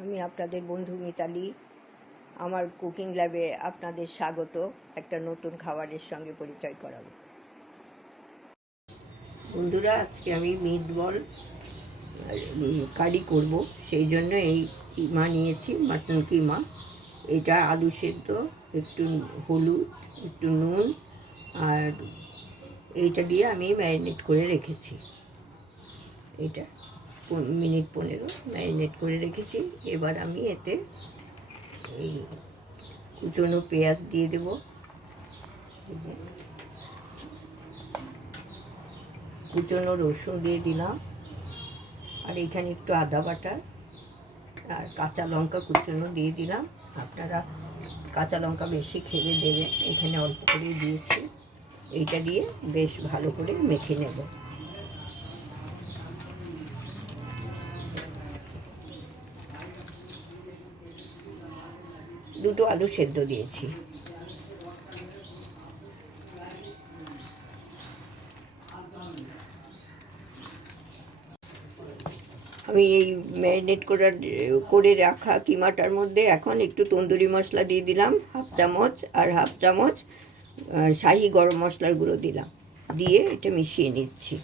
আমি আপনাদের বন্ধু মিতালি। আমার কুকিং ল্যাবে আপনাদের স্বাগত। একটা নতুন খাবারের সঙ্গে পরিচয় করাবো। বন্ধুরা, আজকে আমি মিট বল কারি করব। সেই জন্য এই কিমা নিয়েছি মাটন কিমা। এটা আলু সেদ্ধ, একটু হলুদ, একটু নুন, আর এইটা দিয়ে আমি ম্যারিনেট করে রেখেছি। এটা। মিনিট পনেরো ম্যারিনেট করে রেখেছি। এবার আমি এতে এই কুচনো পেঁয়াজ দিয়ে দেবো। কুচনো রসুন দিয়ে দিলাম। আর এখানে একটু আদা বাটা আর কাঁচা লঙ্কা কুচনো দিয়ে দিলাম। আপনারা কাঁচা লঙ্কা বেশি খেলে দেবেন, এখানে অল্প করে দিয়েছি। এইটা দিয়ে বেশ ভালো করে মেখে নেব। দুটো আলু সেদ্ধ দিয়েছি। আমি এই ম্যারিনেট করার, করে রাখা কিমাটার মধ্যে এখন একটু তন্দুরি মশলা দিয়ে দিলাম, হাফ চামচ আর হাফ চামচ শাহি গরম মশলার গুঁড়ো দিলাম। দিয়ে এটা মিশিয়ে নিচ্ছি।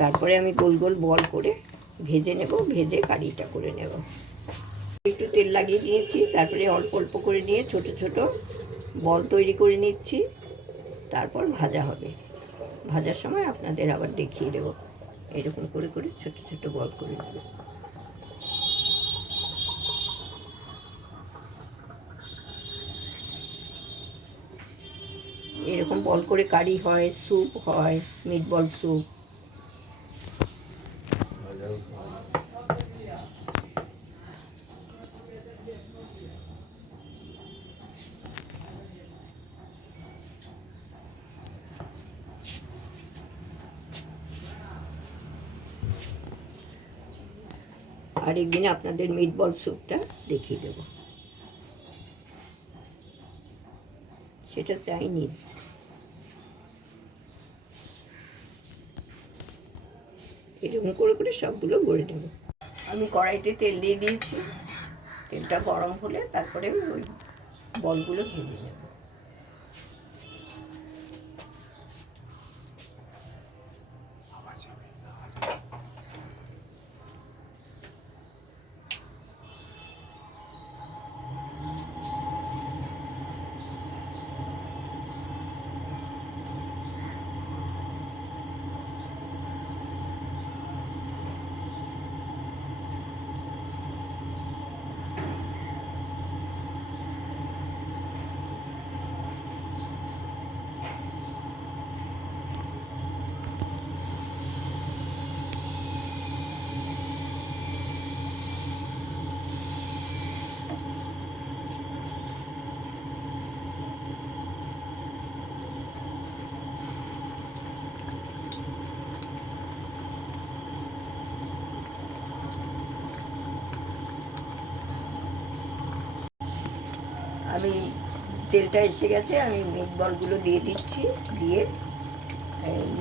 তারপরে আমি গোল গোল বল করে ভেজে নেব, ভেজে কারিটা করে নেব। একটু তেল লাগিয়ে নিয়েছি তারপরে অল্প অল্প করে নিয়ে ছোট ছোট বল তৈরি করে নিচ্ছি। তারপর ভাজা হবে। ভাজার সময় আপনাদের আবার দেখিয়ে দেবো। এরকম করে করে ছোট ছোট বল করে নেব। এরকম বল করে কারি হয়, স্যুপ হয়, মিট বল স্যুপ। আর একদিন আপনাদের মিট বল স্যুপটা দেখিয়ে দেবো। সেটা চাইনিজ এরকম করে করে সবগুলো গড়ে নেব। আমি কড়াইতে তেল দিয়ে দিয়েছি। তেলটা গরম হলে তারপরে আমি ওই বলগুলো ভেজে নেব। আমি তেলটা এসে গেছে, আমি মিট বলগুলো দিয়ে দিচ্ছি, দিয়ে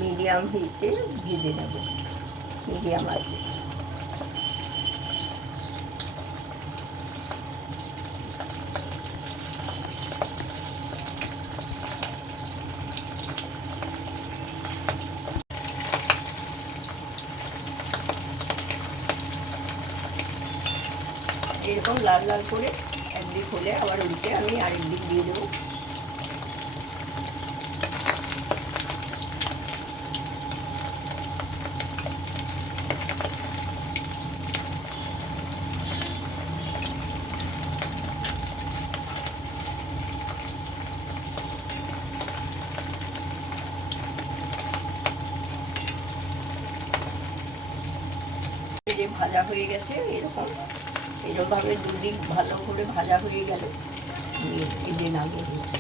মিডিয়াম হিটে ভেজে নেব। মিডিয়াম আছে। এরকম লাল লাল করে হলে আবার উল্টে আমি আরেক দিক দিয়ে দেবো। যে ভাজা হয়ে গেছে, এরকম। এরকমভাবে দুদিক ভালো করে ভাজা হয়ে গেল। এই যে নামিয়ে দিচ্ছি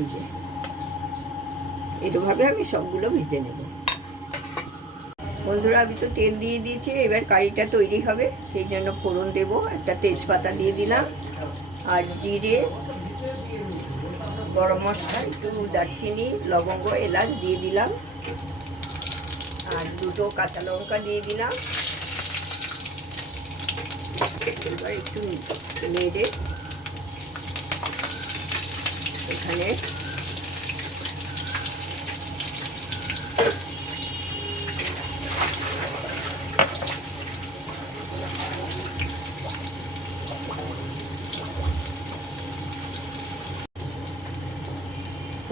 এই এরকমভাবে আমি সবগুলো ভেজে নেব। বন্ধুরা, আমি তো তেল দিয়ে দিয়েছি, এবার কারিটা তৈরি হবে, সেই জন্য ফোড়ন দেব, একটা তেজপাতা দিয়ে দিলাম, আর জিরে, গরম মশলা, একটু দারচিনি, লবঙ্গ, এলাচ দিয়ে দিলাম, আর দুটো কাঁচা লঙ্কা দিয়ে দিলাম, এবার একটু নেড়ে, এখানে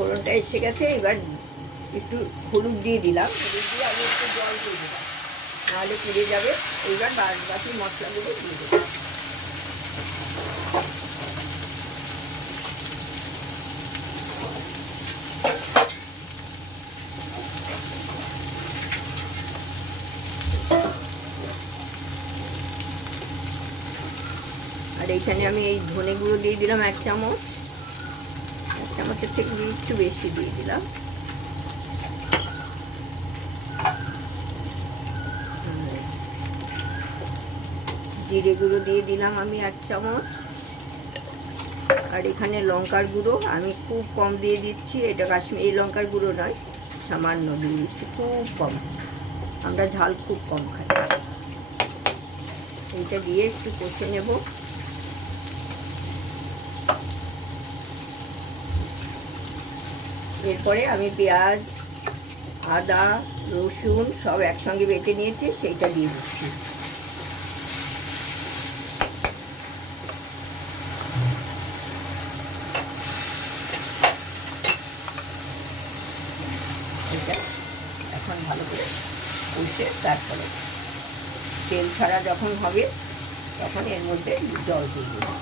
ফোড়নটা এসে গেছে, এবার একটু হলুদ দিয়ে দিলাম। হলুদ দিয়ে আমি একটু জল দিয়ে দিলাম। নাহলে পুড়ে যাবে। এইবার বাকি মশলাগুলো দিয়ে দেবো আর এইখানে আমি এই ধনে গুঁড়ো দিয়ে দিলাম এক চামচ। চামচের থেকে একটু বেশি দিয়ে দিলাম। জিরে গুঁড়ো দিয়ে দিলাম আমি এক চামচ। আর এখানে লঙ্কার গুঁড়ো আমি খুব কম দিয়ে দিচ্ছি, এটা কাশ্মীরি লঙ্কার গুঁড়ো নয়, সামান্য দিয়ে দিচ্ছি, খুব কম। আমরা ঝাল খুব কম খাই। এইটা দিয়ে একটু কষে নেব। এরপরে আমি পেঁয়াজ, আদা, রসুন সব একসঙ্গে বেটে নিয়েছি, সেইটা দিয়ে দিচ্ছি। এখন ভালো করে কষে তারপরে তেল ছাড়া যখন হবে, তখন এর মধ্যে জল দিয়ে দেবো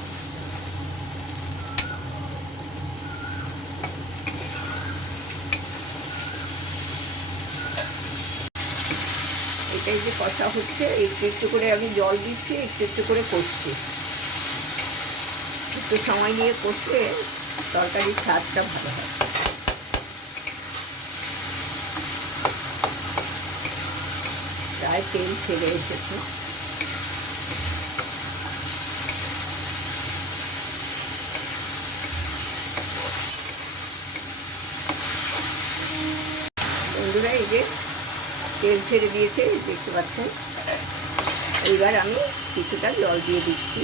এটাই যে কষা হচ্ছে, একটু একটু করে আমি জল দিচ্ছি, একটু একটু করে কষছি। একটু সময় নিয়ে কষলে তরকারির স্বাদটা ভালো হয়। প্রায় তেল ছেড়ে এসেছে বন্ধুরা এই যে তেল ছেড়ে দিয়েছে দেখতে পাচ্ছেন। এইবার আমি কিছুটা জল দিয়ে দিচ্ছি।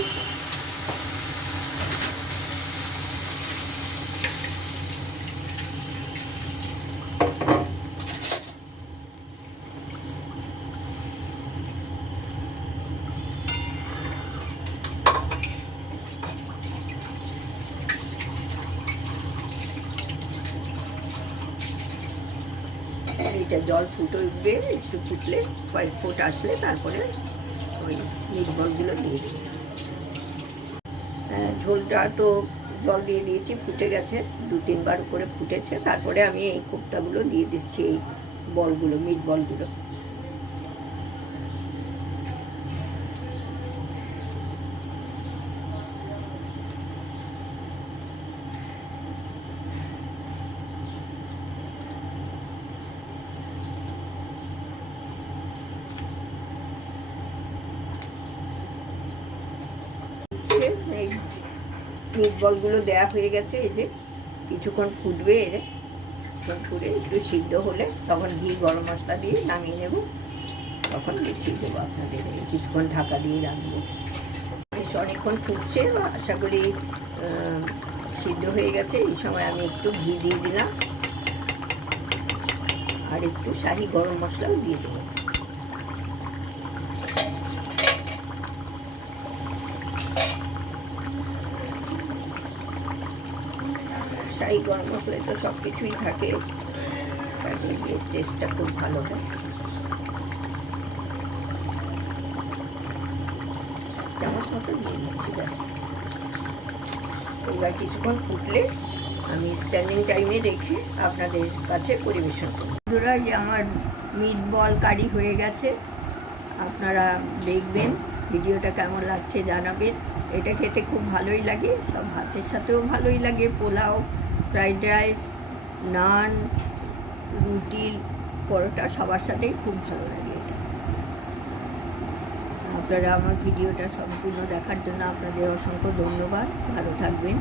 এইটা জল ফুটো উঠবে একটু ফুটলে কয়েক ফুট আসলে তারপরে ওই মিটবলগুলো দিয়ে দিই। হ্যাঁ, ঝোলটা তো জল দিয়ে দিয়েছি ফুটে গেছে দু তিনবার করে ফুটেছে। তারপরে আমি এই কোপ্তাগুলো দিয়ে দিচ্ছি এই বলগুলো মিট বলগুলো হচ্ছে এই মিট বলগুলো দেওয়া হয়ে গেছে, এই যে কিছুক্ষণ ফুটবে এর। কিছুক্ষণ ফুটে একটু সিদ্ধ হলে তখন ঘি গরম মশলা দিয়ে নামিয়ে নেব। তখন দেখিয়ে দেবো আপনাদের কিছুক্ষণ ঢাকা দিয়ে রাখব। বেশ অনেকক্ষণ ফুটছে, আশা করি সিদ্ধ হয়ে গেছে। এই সময় আমি একটু ঘি দিয়ে দিলাম। আর একটু শাহি গরম মশলাও দিয়ে দেবো। শাহি গরম মশলায় তো সব কিছুই থাকে। টেস্টটা খুব ভালো হয়। চামচ মতো দিয়ে ব্যাস। এবার কিছুক্ষণ ফুটলে আমি স্ট্যান্ডিং টাইমে রেখে আপনাদের কাছে পরিবেশন করব। বন্ধুরা আমার মিট বল কারি হয়ে গেছে। আপনারা দেখবেন, ভিডিওটা কেমন লাগছে জানাবেন। এটা খেতে খুব ভালোই লাগে। সব ভাতের সাথেও ভালোই লাগে, পোলাও ফ্রাইড রাইস, নান, রুটি, পরোটা সবার সাথেই খুব ভালো লাগে এটা। আপনারা আমার ভিডিওটা সম্পূর্ণ দেখার জন্য আপনাদের অসংখ্য ধন্যবাদ। ভালো থাকবেন।